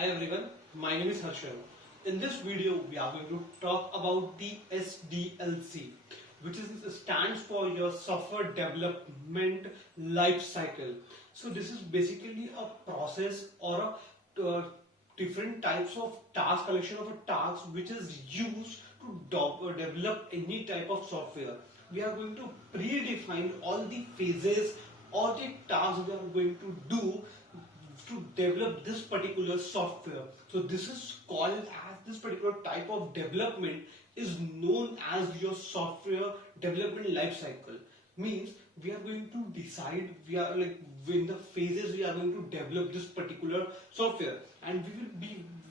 Hi everyone, my name is Harshal. In this video, we are going to talk about the SDLC, which stands for your software development life cycle. So this is basically a process or a different types of task collection of a task which is used to develop any type of software. We are going to predefine all the phases or the tasks we are going to do to develop this particular software. So this is called as this particular type of development is known as your software development life cycle. Means we are going to decide, we are like in the phases we are going to develop this particular software, and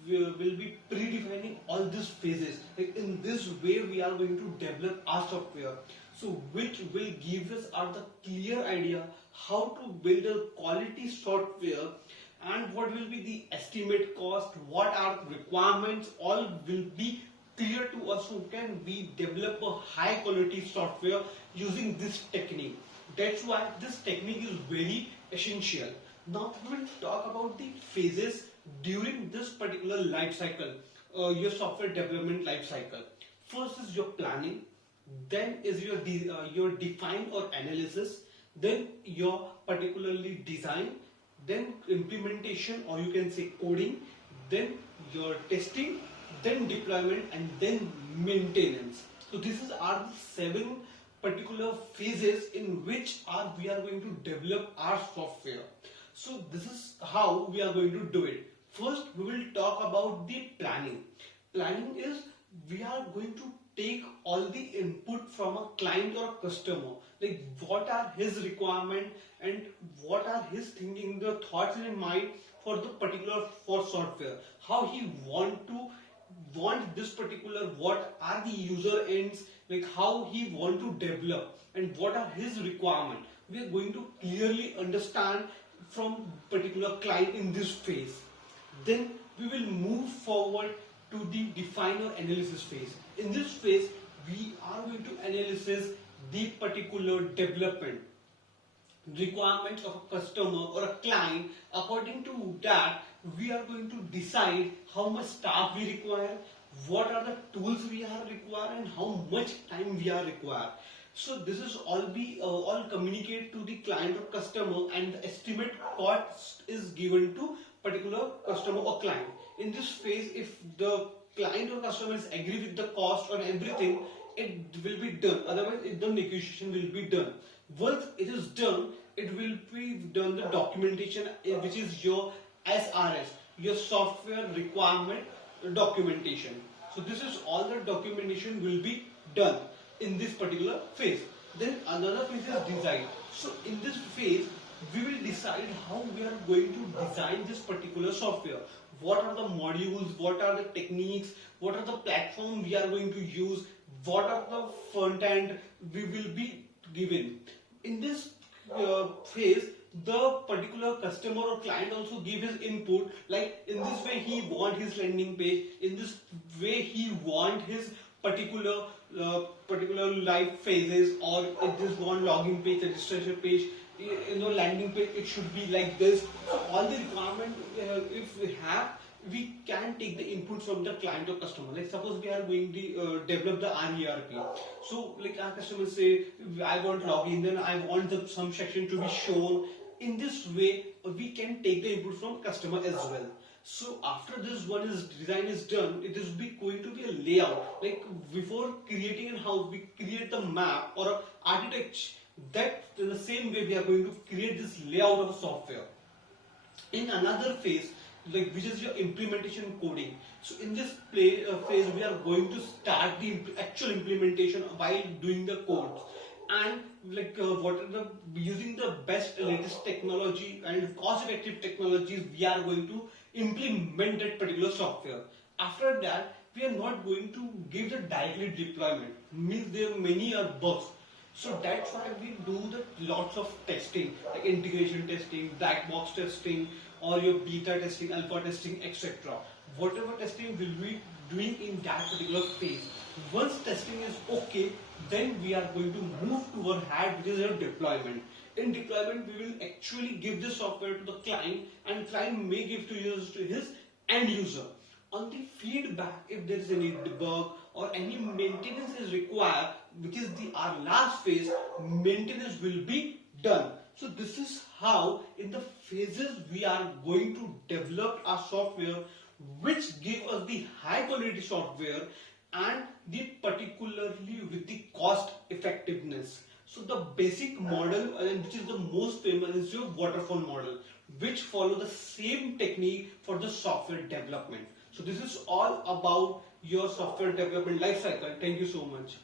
we will be predefining all these phases. Like in this way we are going to develop our software, so which will give us the clear idea how to build a quality software and what will be the estimate cost, what are requirements, all will be clear to us, so can we develop a high quality software using this technique. That's why this technique is very essential. Now we will talk about the phases during this particular life cycle, your software development life cycle. First is your planning, then is your define or analysis, then your particularly design, then implementation or you can say coding, then your testing, then deployment, and then maintenance. So this is our 7 particular phases in which we are going to develop our software. So this is how we are going to do it. First we will talk about the planning. Planning is we are going to take all the input from a client or a customer, like what are his requirement and what are his thinking, the thoughts in mind for the particular for software, how he want this particular, what are the user ends, like how he want to develop and what are his requirement. We are going to clearly understand from particular client in this phase. Then we will move forward to the define or analysis phase. In this phase, we are going to analyze the particular development requirements of a customer or a client. According to that, we are going to decide how much staff we require, what are the tools we are require, and how much time we are required. So this is all communicate to the client or customer, and the estimate cost is given to particular customer or client. In this phase, if the client or customer is agree with the cost or everything, it will be done. Otherwise, the negotiation will be done. Once it is done, it will be done the documentation, which is your SRS, your software requirement documentation. So this is all the documentation will be done in this particular phase. Then another phase is design. So in this phase, we will decide how we are going to design this particular software. What are the modules, what are the techniques, what are the platform we are going to use, what are the front end we will be given. In this phase, the particular customer or client also give his input, like in this way he want his landing page, in this way he want his particular live phases, or if this one login page, registration page, landing page, it should be like this. So all the requirement if we have, we can take the input from the client or customer. Like suppose we are going to develop the RERP. So like our customers say, I want login, then I want some section to be shown. In this way, we can take the input from customer as well. So after this design is done, it is going to be a layout. Like before creating and how we create the map or a architecture, that in the same way we are going to create this layout of software. In another phase, like which is your implementation coding. So in this phase, we are going to start the actual implementation while doing the codes, and like what are the using the best latest technology and cost-effective technologies, we are going to implement that particular software. After that, we are not going to give the directly deployment. Means there many are bugs. So that's why we do the lots of testing, like integration testing, black box testing, or your beta testing, alpha testing, etc. Whatever testing will be doing in that particular phase. Once testing is okay, then we are going to move to our head, which is your deployment. In deployment, we will actually give the software to the client, and client may give to his end user. On the feedback, if there is any debug or any maintenance is required, which is the our last phase, maintenance will be done. So this is how in the phases we are going to develop our software, which give us the high quality software and the particularly with the cost effectiveness. So the basic model, and which is the most famous, is your waterfall model, which follow the same technique for the software development. So this is all about your software development life cycle. Thank you so much.